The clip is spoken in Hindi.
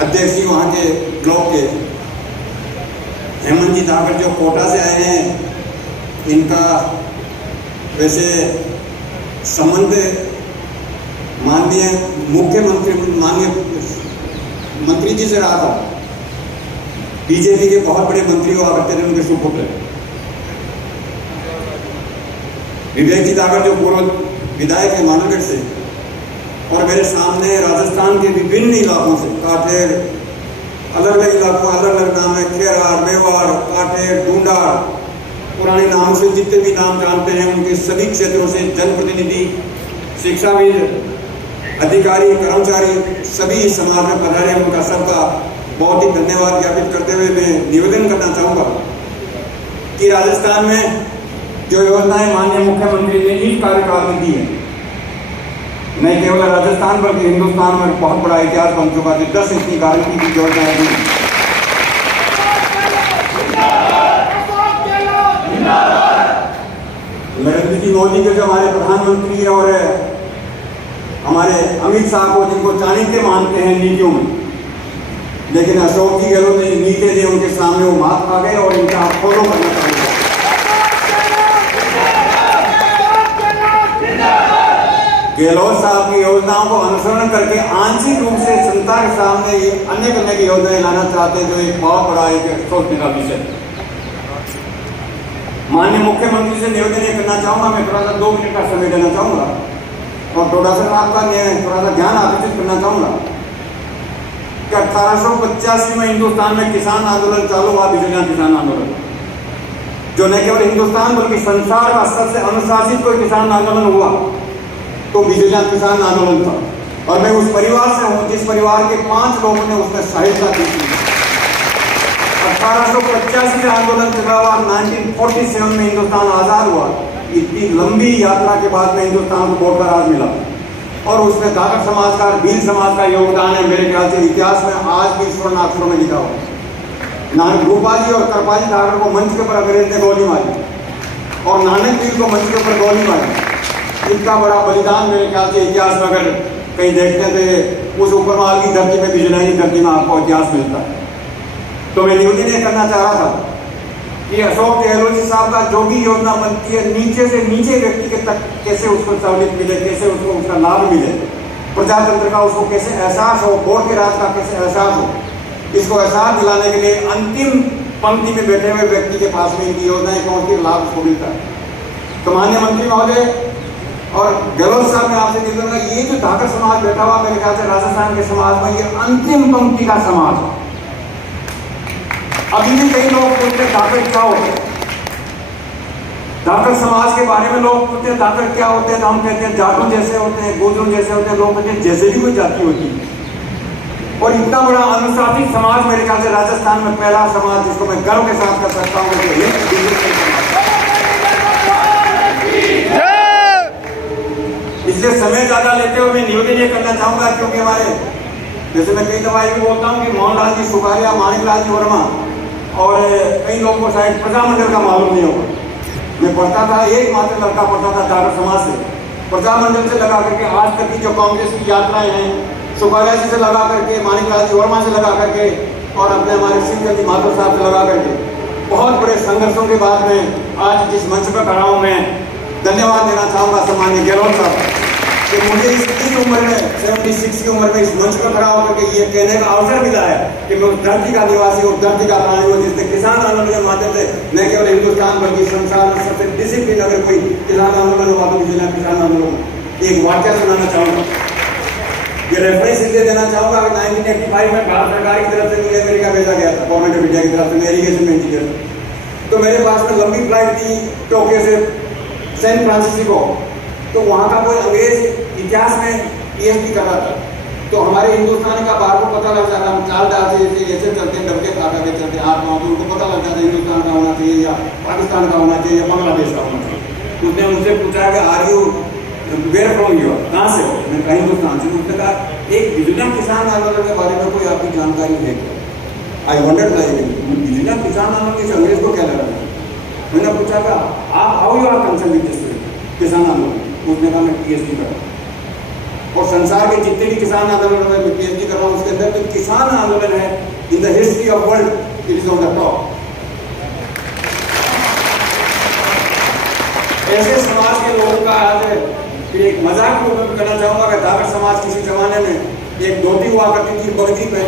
अध्यक्ष जी वहाँ के ब्लॉक के हेमंत जी धाकर जो कोटा से आए हैं, इनका वैसे संबंध माननीय मुख्यमंत्री माननीय मंत्री जी से रहा था। बीजेपी के बहुत बड़े मंत्री हुआ करते थे, उनके सुपुत्र विवेक जी धाकर जो पूर्व विधायक है मानवगढ़ से, और मेरे सामने राजस्थान के विभिन्न इलाकों से, काठेर, अलग अलग इलाकों अलग अलग नाम है, खेरार, मेवाड़, काठेर, ढूंढार, पुराने नामों से जितने भी नाम जानते हैं उनके सभी क्षेत्रों से जनप्रतिनिधि, शिक्षाविद, अधिकारी, कर्मचारी सभी इस समाज में पधारे हैं। उनका सबका बहुत ही धन्यवाद ज्ञापित करते हुए मैं निवेदन करना चाहूँगा कि राजस्थान में जो योजनाएं माननीय मुख्यमंत्री ने इस कार्यकाल में दी है, नहीं केवल राजस्थान बल्कि हिंदुस्तान में बहुत बड़ा इतिहास बन चुका है। 10 इतनी गारंटी की योजनाएं दी। नरेंद्र जी मोदी के जो हमारे प्रधानमंत्री और हमारे अमित शाह को जिनको चाणक्य मानते हैं नीतियों में, लेकिन अशोक जी गहलोत ने नीति दी, उनके सामने वो मात खा गए और इनका आप फॉलो करना चाहिए। गहलोत साहब की योजनाओं को अनुसरण करके आंशिक रूप से जनता के सामने ये अन्य करने की योजनाएं लाना चाहते हैं, जो एक बहुत बड़ा एक सोचने का विषय। माननीय मुख्यमंत्री से निवेदन ये करना चाहूंगा, मैं थोड़ा सा 2 मिनट का समय देना चाहूंगा और थोड़ा सा आपका थोड़ा सा ध्यान आकर्षित करना चाहूंगा कि 1885 में हिंदुस्तान में किसान आंदोलन चालू हुआ, बिजलियां किसान आंदोलन, जो न केवल हिंदुस्तान बल्कि संसार का सबसे अनुशासित कोई किसान आंदोलन हुआ तो बिजलियां किसान आंदोलन था। और मैं उस परिवार से हूं जिस परिवार के 5 लोगों ने उसमें सहायता दी थी। 1885 में आंदोलन चला हुआ, 1947 में हिंदुस्तान आजाद हुआ। इतनी लंबी यात्रा के बाद में हिंदुस्तान को वोट का राज मिला और उसमें धाकर समाज का, भील समाज का योगदान है। मेरे ख्याल से इतिहास में आज भी स्वर्ण अक्षरों में लिखा हुआ। नानक भूपाजी और करपाजी धाकर को मंच के ऊपर अंग्रेज ने गोली मारी और नानक भील को मंच के ऊपर गोली मारी। इनका बड़ा बलिदान मेरे ख्याल से इतिहास में अगर कहीं देखते थे, उस ऊपरवाल की धरती में, बिजलाई की धरती में आपको इतिहास मिलता है। तो मैं निवेदन ये करना चाह रहा था कि अशोक गहलोत जी साहब का जो भी योजना बनती है, नीचे से नीचे व्यक्ति के तक कैसे उसको सहूलियत मिले, कैसे उसको उसका लाभ मिले, प्रजातंत्र का उसको कैसे एहसास हो, वोट के राज का कैसे एहसास हो, इसको एहसास दिलाने के लिए अंतिम पंक्ति में बैठे हुए व्यक्ति के पास में इनकी योजनाएं कौन सी लाभ उसको मिलता है। तो माननीय मंत्री महोदय और गहलोत साहब, मैं आपसे निवेदन करूंगा, ये जो धाकर समाज बैठा हुआ मेरे ख्याल से राजस्थान के समाज में ये अंतिम पंक्ति का समाज है। अभी भी कई लोग पूछते हैं धाकर क्या होते हैं, धाकर समाज के बारे में लोग पूछते हैं धाकर क्या होते हैं, तो हम कहते हैं जाटों जैसे होते हैं, गोजरों जैसे होते हैं। लोग कहते हैं जैसे भी कोई जाति होती है। और इतना बड़ा अनुशासित समाज मेरे ख्याल से राजस्थान में पहला समाज जिसको मैं गर्व के साथ कर सकता हूँ। इसलिए समय ज्यादा लेते हुए मैं निवेदन ये करना चाहूंगा, क्योंकि हमारे जैसे मैं कई दफा ये बोलता हूँ कि मोहनलाल जी सुखारिया, माणिकलाल जी वर्मा और कई लोगों को शायद प्रजामंडल का मालूम नहीं होगा। मैं पढ़ता था, एकमात्र लड़का पढ़ता था धाकर समाज से, प्रजामंडल से लगा करके आज तक की जो कांग्रेस की यात्राएं हैं, सुखारिया जी से लगा करके, माणिकलाल जी वर्मा से लगा करके और अपने हमारे सिंह जी माधव साहब से लगा करके, बहुत बड़े संघर्षों के बाद में आज जिस मंच पर खड़ा हूँ, मैं धन्यवाद देना चाहूँगा सम्माननीय गहलोत साहब कि मुझे इस उम्र में 76 की उम्र में इस मंच पर खड़ा होकर के ये कहने का अवसर मिला है कि मैं उस धरती का निवासी हूँ, धरती का प्राणी हूँ, जिसने किसान आंदोलन के माध्यम से न केवल हिंदुस्तान बल्कि संसार में सबसे डिसिप्लिन अगर कोई किसान आंदोलन हुआ तो जिला किसान आंदोलन। एक वाक्य सुनाना चाहूँगा, ये रेफरेंस इसलिए देना चाहूँगा कि 1985 में भारत सरकार की तरफ से मुझे अमेरिका भेजा गया था, गवर्नमेंट ऑफ इंडिया की तरफ से, मैं इरीगेशन में इंजीनियर। तो मेरे पास में लंबी फ्लाइट थी टोक्यो से सैन फ्रांसिस्को। तो वहाँ का कोई अंग्रेज इतिहास में पीएचडी कर रहा था, तो हमारे हिंदुस्तान का बाहर को पता लग जाता, हम चाल डाल से ऐसे चलते, डरके खाता के चलते हाथ माँ, तो उनको पता लग जाता हिंदुस्तान का होना चाहिए या पाकिस्तान का होना चाहिए या बांग्लादेश का होना चाहिए। उसने उनसे पूछा कि are you where from you, कहाँ से हो? मैंने कहा हिंदुस्तान से। उसने कहा एक बिजली किसान आंदोलन के बारे में कोई आपकी जानकारी है क्या? आई वंडर बिजली किसान आंदोलन के अंग्रेज को क्या लगा? मैंने पूछा था आप how you are concern with this किसान आंदोलन? उसने कहा मैं पीएचडी कर रहा हूँ और संसार के जितने भी किसान आंदोलन में पीएचडी कर रहा हूँ उसके अंदर जो किसान आंदोलन है in the history of world it is on the top. ऐसे समाज के लोगों का आज एक मजाक रूप में करना चाहूंगा कि द्राविड़ समाज किसी जमाने में एक धोती हुआ करती थी, बर्दी पहले